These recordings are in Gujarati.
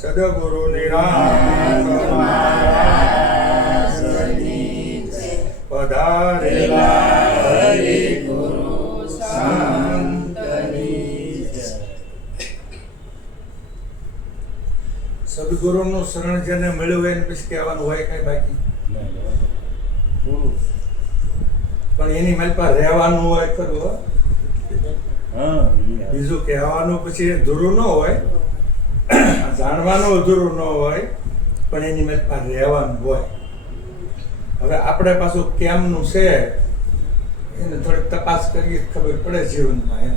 સદગુરુ નિરાંત પધારેલા હરિ ગુરુ સંતની સદગુરુનું શરણ જેને મળ્યું હોય એને પછી કહેવાનું હોય કઈ બાકી પણ એની મારી પાસે રહેવાનું હોય ખરું. બીજું કહેવાનું પછી અધૂરું ન હોય, જાણવાનું અધૂરું ન હોય, પણ એની મારી પાસે રહેવાનું હોય. હવે આપણે પાછું કેમનું છે એને થોડીક તપાસ કરીએ ખબર પડે જીવનમાં. એમ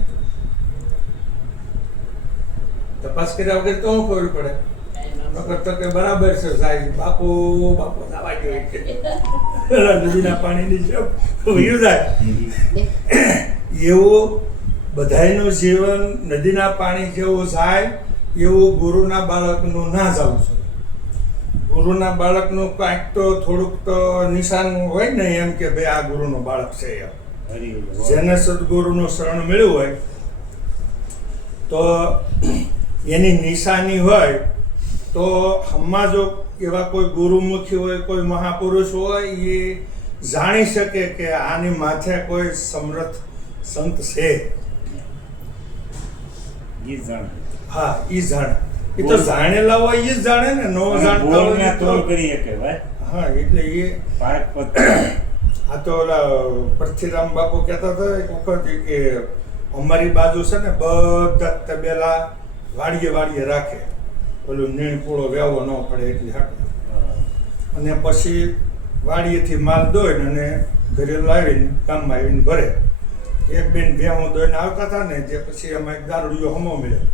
તપાસ કર્યા વગર તો શું ખબર પડે? તો કે બરાબર છે સાહેબ, બાપુ બાપુ જવા જોઈએ કે નદીના પાણીની જેમ વયું જાય એવું બધાયનું જીવન નદીના પાણી જેવું જાય એવું ગુરુના બાળકનું ના જવું છે. ગુરુના બાળકનું કાંઈક તો થોડુંક તો નિશાન હોય ને, એમ કે ભાઈ આ ગુરુનું બાળક છે. એમ જેને સદગુરુનું શરણ મળ્યું હોય તો એની નિશાની હોય તો હમણાં જો એવા કોઈ ગુરુમુખી હોય, કોઈ મહાપુરુષ હોય, એ જાણી શકે કે આની માથે કોઈ સમર્થ સંત છે. હા, ઈ જાણે. એ તો જાણેલા હોય એ જ જાણે ને, નો જાણતા હોય તો કરી શકે ભાઈ. હા, એટલે એ આ તો ઓલા પરથીરામ બાપુ કહેતા હતા એક વખત કે અમારી બાજુ છે ને બધા તબેલા વાડીએ વાડીએ રાખે, પેલું નીણ પૂળો વ્યાવો ન પડે એટલી હાટે. અને પછી વાડીએથી માલ દોઈને અને ઘરે લાવીને ગામમાં આવીને ભરે. એક બેન ભેહું દોઈને આવતા હતા ને, જે પછી એમાં એક દારૂડિયો હમો મળ્યો.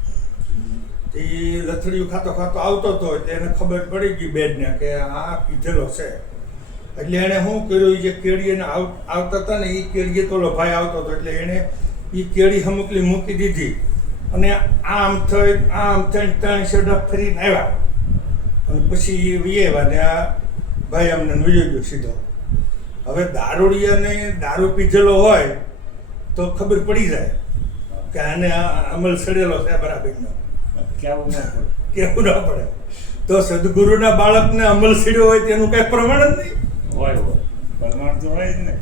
એ લથડીયું ખાતો ખાતો આવતો હતો એટલે એને ખબર પડી ગઈ બેનને કે આ પીધેલો છે. એટલે એણે શું કર્યું, જે કેળી એને આવતા હતા ને એ કેળીએ તો ભાઈ આવતો હતો એટલે એણે એ કેળી હમુકલી મૂકી દીધી અને આમ થઈને 3 શેડા ફરીને આવ્યા. અને પછી એ આવ્યા ને આ ભાઈ અમને વયો ગયો સીધો. હવે દારૂડિયાને દારૂ પીધેલો હોય તો ખબર પડી જાય કે આને અમલ સડેલો છે બરાબરનો. કેવું ના પડે. તો સદગુરુના બાળકને અમલ સડ્યો હોય તેનું કઈ પ્રમાણ જ નહીં હોય. પ્રમાણ તો હોય જ ને.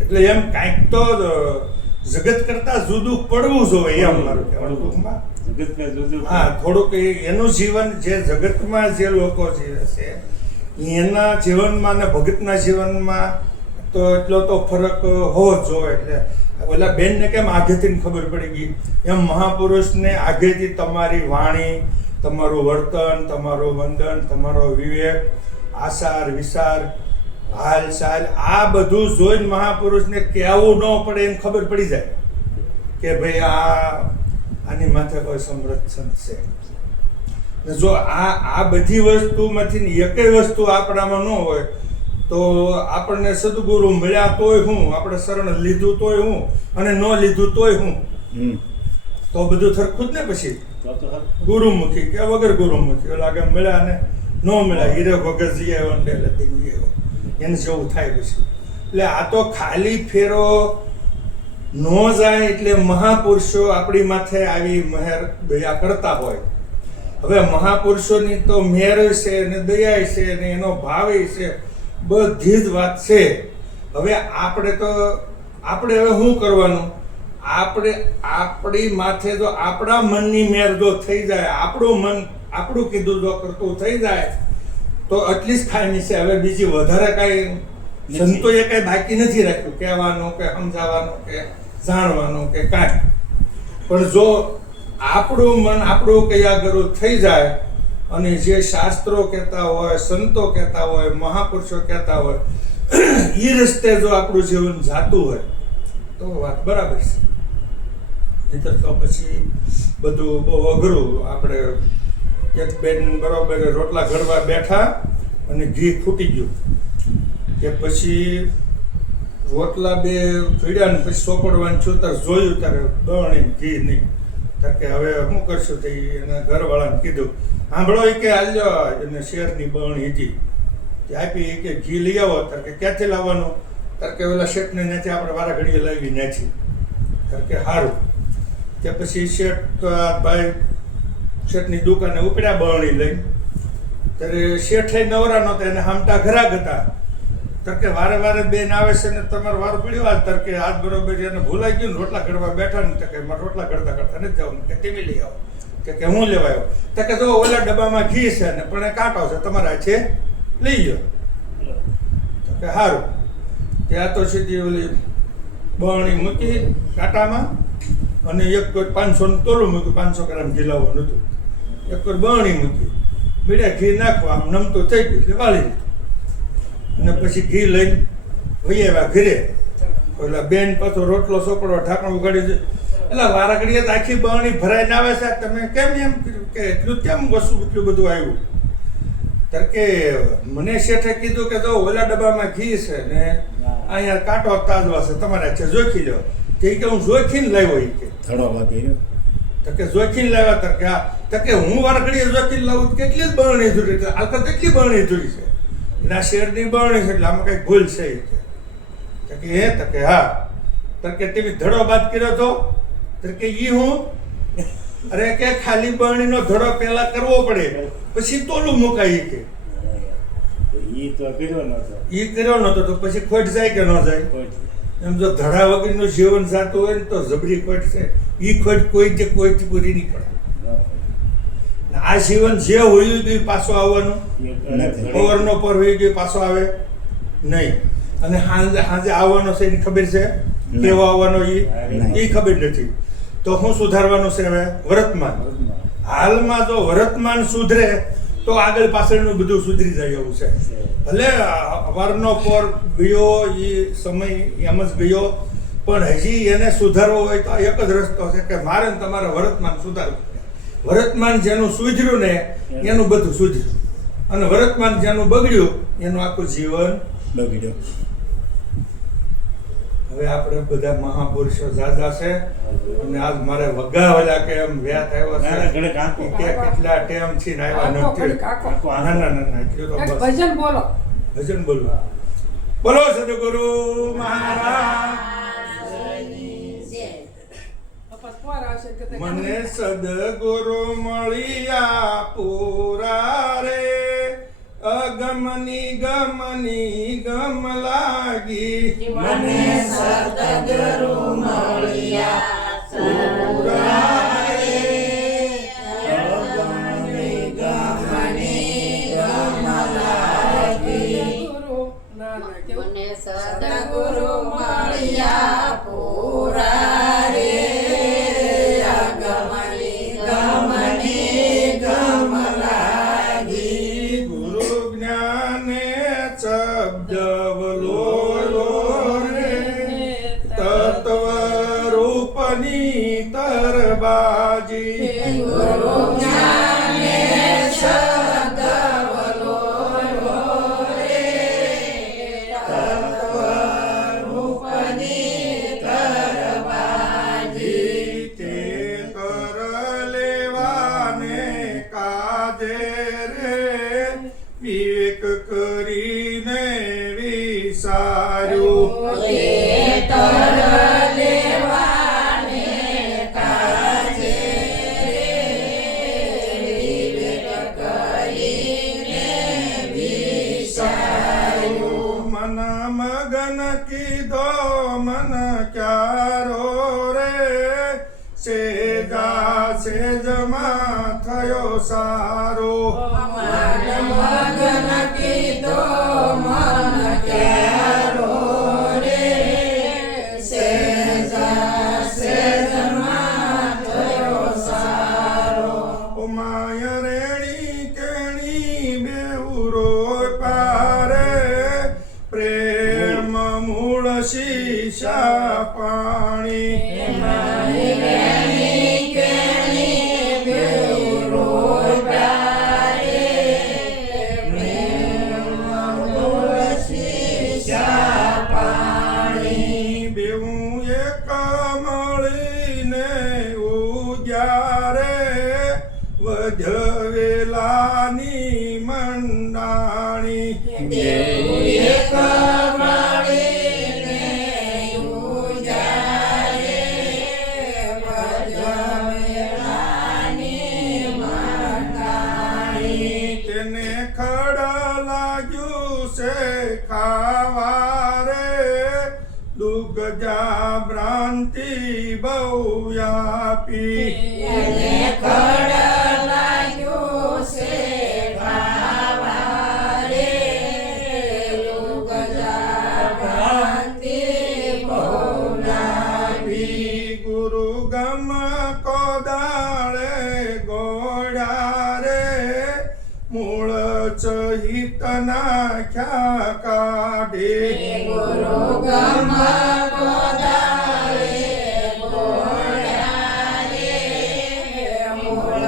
એટલે એમ કાંઈક તો જગત કરતા જુદું પડવું જોઈએ એમ મારું કહેવાનું ટૂંકમાં. હા, થોડુંક એનું જીવન જે જગતમાં જે લોકો જીવે છે એના જીવનમાં ને ભગતના જીવનમાં તો એટલો તો ફરક હોવો જ જોઈએ. એટલે ઓલા બેનને કેમ આગેથી ખબર પડી ગઈ, એમ મહાપુરુષને આગેથી તમારી વાણી, તમારું વર્તન, તમારું વંદન, તમારો વિવેક, આસાર વિચાર, હાલ ચાલ, આ બધું જોઈને મહાપુરુષને કહેવું ન પડે એમ ખબર પડી જાય કે ભાઈ આની માથે કોઈ સમૃદ્ધ સંત છે. જો આ બધી વસ્તુમાંથી એકેય વસ્તુ આપણામાં ન હોય તો આપણને સદગુરુ મળ્યા તોય હું, આપણે શરણ લીધું તોય હું, અને ન લીધું તોય હું. તો બધું સરખું જ ને. પછી ગુરુમુખી કે વગર ગુરુમુખી, લાગે મળ્યા ને ન મળ્યા, હીરે વગર જઈએ એને જેવું થાય પછી. એટલે આ તો ખાલી ફેરો ન જાય એટલે મહાપુરુષો આપણી માથે આવી મહેર દયા કરતા હોય. હવે મહાપુરુષોની તો મહેર છે ને દયા છે ને એનો ભાવ છે, બધી જ વાત છે. હવે આપણે હવે શું કરવાનું? આપણી માથે જો આપણા મનની મેર જો થઈ જાય, આપણું મન આપણું કીધું જો કરતું થઈ જાય તો એટલી જ ખામી છે. હવે બીજી વધારે કાંઈ સંતોએ કાંઈ બાકી નથી રાખ્યું કહેવાનું કે સમજાવવાનું કે જાણવાનું કે કાંઈ. પણ જો આપણું મન આપણું કયા ગરું થઈ જાય અને જે શાસ્ત્રો કહેતા હોય, સંતો કહેતા હોય, મહાપુરુષો કહેતા હોય એ રસ્તે જો આપણું જીવન જાતું હોય તો વાત બરાબર છે. નહીંતર તો પછી બધું બહુ અઘરું. આપણે એક બેન બરાબર રોટલા ઘડવા બેઠા અને ઘી ખૂટી ગયું કે પછી રોટલા બે ફીડ્યા ને પછી સોપડવાનું છું ત્યારે જોયું ત્યારે દણ ઘી નહીં. કે હવે શું કરશું? તો એના ઘરવાળાને કીધું, સાંભળો કે આલ્યો એને શેરની બરણી હતી તે આપી કે ઘી લઈ આવો. ત્યારે કે ક્યાંથી લાવવાનું? ત્યારે કે ઓલા શેઠને ત્યાંથી આપણે વારા ઘડીએ લાવી નાખી. કે સારું. તે પછી ભાઈ શેઠની દુકાને ઉપડ્યા બરણી લઈને. ત્યારે શેઠે નવરા નહોતા, એને હામટા ઘરાક હતા. તરકે વારે વારે બેન આવે છે ને તમારો વાર પડ્યો આજ તરકે આજ બરોબર એને ભૂલાઈ ગયું ને રોટલા ઘડવા બેઠા ને કે મારે રોટલા ઘડતા ઘડતા નથી જવાનું કે ટીવી લઈ આવો કે હું લેવા આવ્યો. તો કે જો ઓલા ડબ્બામાં ઘી છે ને પણ એ કાંટો છે તમારા છે લઈ જાઓ. તો કે સારું. ત્યાં તો સીધી ઓલી બરણી મૂકી કાંટામાં અને એક કોઈ 500 તોલું મૂક્યું, 500 ગ્રામ ઘી લાવવાનું હતું. એક કોઈ બરણી મૂકી, બીડા ઘી નાખવા આમ નમતું થઈ ગયું એટલે વાળી દીધું. અને પછી ઘી લઈને વહી આવ્યા ઘરે. ઓલા બેન પાછો રોટલો સોપડવા ઢાંકણ ઉગાડી દે. એટલે વારા ઘડીએ તો આખી બરણી ભરાઈને આવે છે. તમે કેમ એમ કે એટલું કેમ વસ્તુ એટલું બધું આવ્યું? ત્યારે કે મને શેઠે કીધું કે જો ઓલા ડબ્બામાં ઘી છે ને અહીંયા કાંટો તાજવા છે તમારે છે જોખી લો. કે હું જોખીને લાવ્યો એ કે ધડો વાગે તો કે જોખીને લાવ્યા તા કે હા. તો કે હું વારા ઘડીએ જોખીને લાવું કેટલી જ બરણી જોડી છે, આ તો કેટલી બરણી જોડી છે ના શેરની બરણી છે એટલે આમાં કઈ ભૂલ છે કે હે? તો કે હા. તો કે તમે ધડો બાદ કર્યો તો? તો કે ઈ હું અરે કે ખાલી બરણીનો ધડો પહેલા કરવો પડે પછી તોલું મુકાય કે ઈ તો કર્યો નતો તો પછી ખોટ જાય કે ન જાય? એમ જો ધડા વગરનું જીવન સાતું હોય ને તો જબરી ખોટ છે. ઈ ખોટ કોઈ પૂરી નહીં પડે. આ જીવન જે હોયું ગયું પાછું આવવાનું, ઓવરનો પર હોઈ ગયું પાછો આવે નહીં. અને સાંજે આવવાનો છે એની ખબર છે? કેવો આવવાનો એ ખબર નથી. તો શું સુધારવાનું છે હવે? વર્તમાન. હાલમાં જો વર્તમાન સુધરે તો આગળ પાછળનું બધું સુધરી જાય એવું છે. ભલે વારનો પર ગયો એ સમય એમ જ ગયો, પણ હજી એને સુધારવો હોય તો એક જ રસ્તો છે કે મારે તમારે વર્તમાન સુધારવું. વર્તમાન જેનું સુધર્યું ને એનું બધું સુધર્યું, અને વર્તમાન જેનું બગડ્યું એનું આખું જીવન બગડ્યું. હવે આપણે બધા મહાપુરુષો જાજા છે અને આજ મારે વગાવેલા કે એમ વ્યાત આવ્યો છે કે કેટલા ટેમ થી આવ્યા નથી. ના ના ના એટલું તો બસ. ભજન બોલો, ભજન બોલો. બોલો સદગુરુ મહારાજ. મને સદગુરુ મળ્યા પૂરા રે, અગમની ગમની ગમ લાગી. મને સદગુરુ મળ્યા પૂરા રે, અગમની ગમની ગમ લાગી. મને સદગુરુ મળ્યા પૂરા રે, ગુરુ જ્ઞાને શબ્દવલો રે, તત્વ રૂપની તરબાજી. તે કર લેવાને કાજે રે, વિવેક કરીને વિસાર્યું. મગન કીધો મન ક્યારો રે, સેજા સેજમાં થયો સારો. મગન કીધો મન ક્યારો રે, સેજા સેજમાં થયો સારો. માય રેણી કેણી બેઉરો પારે, પ્રેમ મૂળ શીશા પાણી. બેવું એક મળીને ઉજારે, વધવેલાની મંડાણી. મળીને ઉજારે, શાંતિ બહુ વ્યાપી એને કળ લાગ્યું છે ખાવા રે યુગ જાગંતિ બહુ લાવી ગુરુ ગમ કોદાળે ગોળ્યા રે મૂળ ચહિત નાખ્યા કાઢે ગુરુ ગમ કોદાળે ગોળ્યા રે મૂળ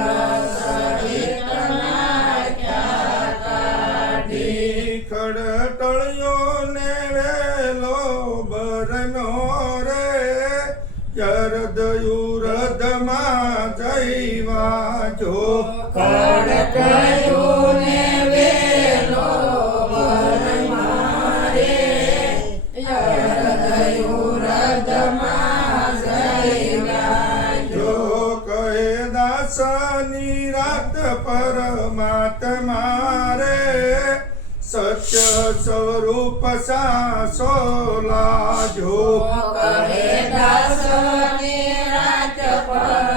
સહિત નાખ્યા કાઢી ખડતળિયો ને વેલો બરમ્યો રે યરદયુરદમાં જઈવા જો કડકયું ને વેલો વરમારે યરદયું રદમાં જઈવા જો કહે દાસની રાત પરમાત્મા રે સત્ય સ્વરૂપ સાસો લાજો કહે દાસની રાત પર